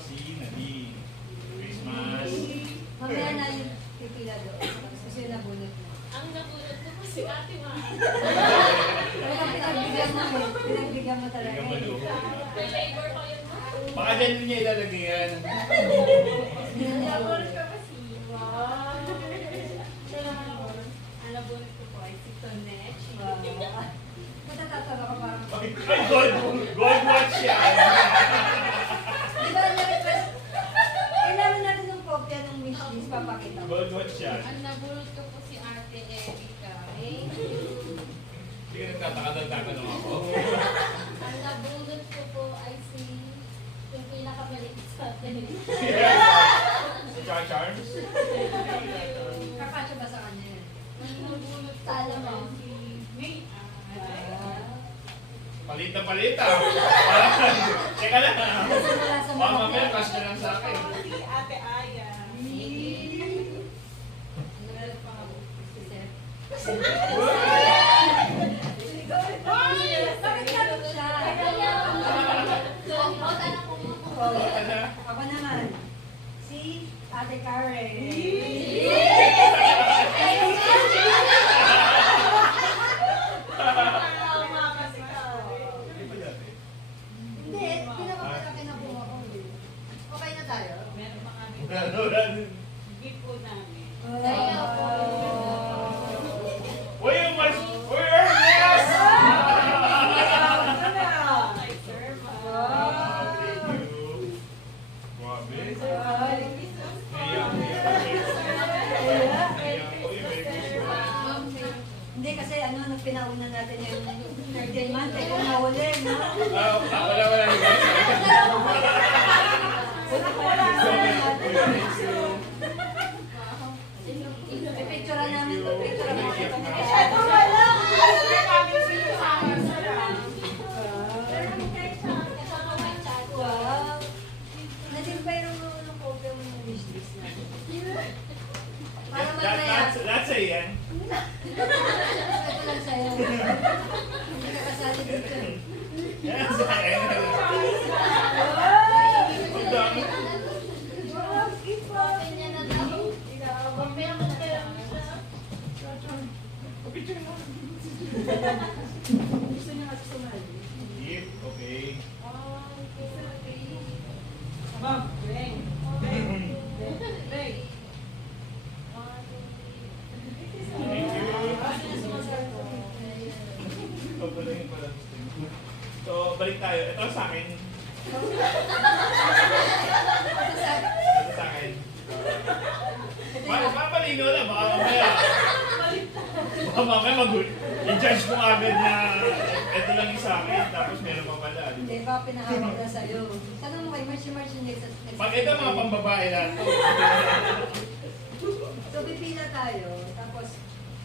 si Nadine. Christmas. Mamaya na yung pipila doon. Kasi yung nabunot mo. Ang nabunot ko po si Ate Ma. Talaga pinagbigyan mo eh. Pinagbigyan mo talaga Bigyan mo eh. doon. May labor ko yun mo. Baka dyan niya ilalagay yan. Labor ko kasi. Wow. Ang nabunot ko po ay si Tonech. Matatatawa ka parang. Ay, gold watch yan. Di ba na-request? Kailangan natin ng kopya ng wishlist. Papakita mo. Gold watch yan. Ang nabunot ko po si Ate Erika. Hindi ka nagtataka-tatanong ako. Ang nabunot ko po ay si yung pinakabalik sa atin. Si Charms? Kakasya ba sa kanya yun? Ang nabunot ko Talo po mo. ay si May. Palita. Teka lang. Wala sa Baka mga mamaya cash na lang sa akin. Si Ate Aya. Nagalit pa ako. Si Seth. Bakit ganun siya? Ako naman. Si Ate Karen. Hindi, pinapapalaki na po ako. Okay na tayo? Meron pa kami. Gift po namin. Uy, yung mas... Uy, Ernest! Kay Sir Ma. Thank you. Grabe. Naiyak ko yung very Christmas. Hindi kasi ano, nung pinauna natin yung 13 months, eh kung nahuli, no? Wala. May picture namin to, picture mo. Ito wala. Sir, kami sinasama sa lang. Wow! Nadine pa yung kopya mo ng wishlist na. Para matraya. That's a yan. Ito lang sa'yo. Hindi ka kasali dito. Yan sa akin. Ang dami. Picture mo. Gusto niya kasi sumali. Gift, okay. Ma'am, Beng. Beng. Beng. Thank you. Pagpalayin pala. So, balik tayo. Ito sa akin. Ito sa akin. Papalino na, baka mamaya. Baka mamaya i-judge mo agad na ito lang yung sa akin, tapos meron pa pala. Hindi ba pinahawak na sa'yo? Tanong mo kay Marcy next. Pag ito mga pambabae na ito. So, pipila tayo, tapos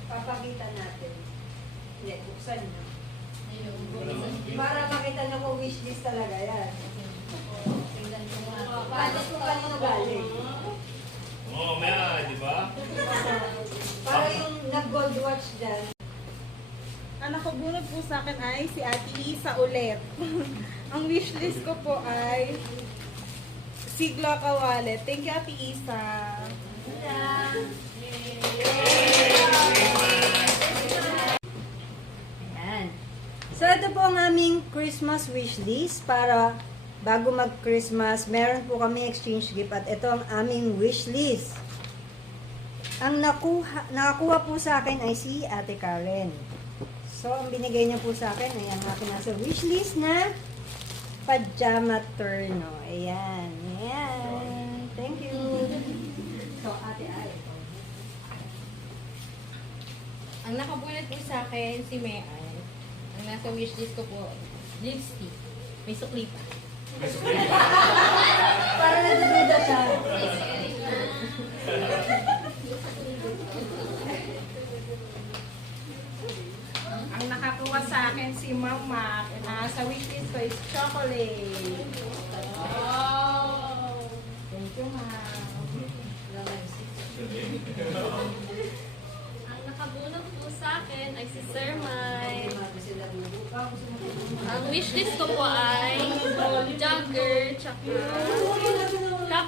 papakita natin. Hindi, buksan nyo. Para makita nyo kung wishlist talaga yan. Tapos kung kanino galing. Oo, may di ba? Para yung nag-gold watch dyan. Ang nakabunod po sa akin ay si Ate Lisa ulit. Ang wishlist ko po ay si Gloca Wallet. Thank you, Ate Isa. Ayan. So, ito po ang aming Christmas wishlist para bago mag-Christmas, meron po kami exchange gift at ito ang aming wishlist. Ang nakakuha po sa akin ay si Ate Karen. So, ang binigay niya po sa akin ay ang aking nasa wishlist na pajama turno. Ayan. Ayan. Thank you. So, Ate Ay. Ang nakabunot po sa akin si May Ay. Ang nasa wishlist ko po, lipstick. May sukli pa. Para nagdududa siya. Ang nakakuha sa akin si Mama. Sa wishlist ko is chocolate. Wow! Thank you, Ma'am. Ang nakabunot po sa akin ay si Sir Mike. Ang wishlist ko po ay jogger, tsaka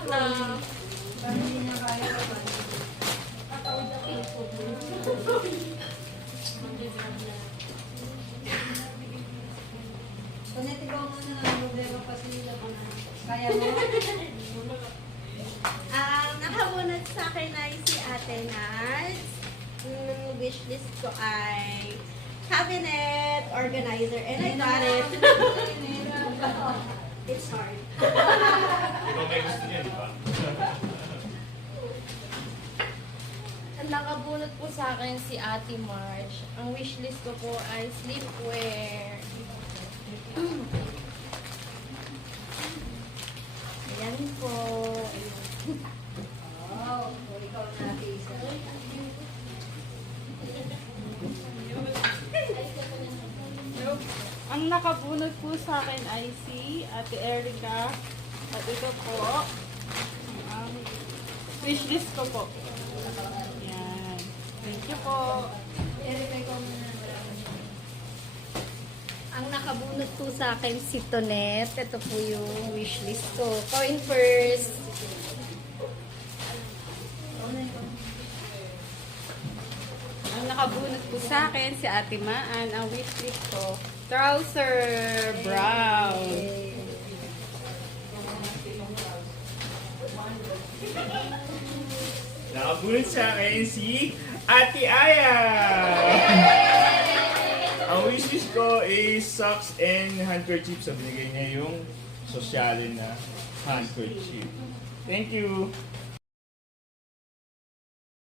na. Paano hindi niya kaya naman? Kunet, ikaw muna na problema pa sila ko na. Kaya mo? Ang nakabunod sa akin ay si Ate Nats. Ang wishlist ko ay cabinet organizer and I got it. It's hard. Ikaw may gusto niya, di ba? Ang nakabunod po sa akin si Ate March. Ang wishlist ko po ay sleepwear. Ayan po. Oh, ikaw na isa. Ang nakabunod po sa akin ay si Ate Erica. At ito po, ang wishlist ko po. Yan. Thank you po. Erika, ikaw muna. Ang nakabunod po sa akin si Tonet. Ito po yung wishlist ko. Coin purse. Ang nakabunod po sa akin si Ate Maan. Ang wishlist ko, trouser brown. Nakabunod sa akin si Ate Aya! Ang wishlist ko is socks and handkerchief. So, binigay niya yung sosyalin na handkerchief. Thank you!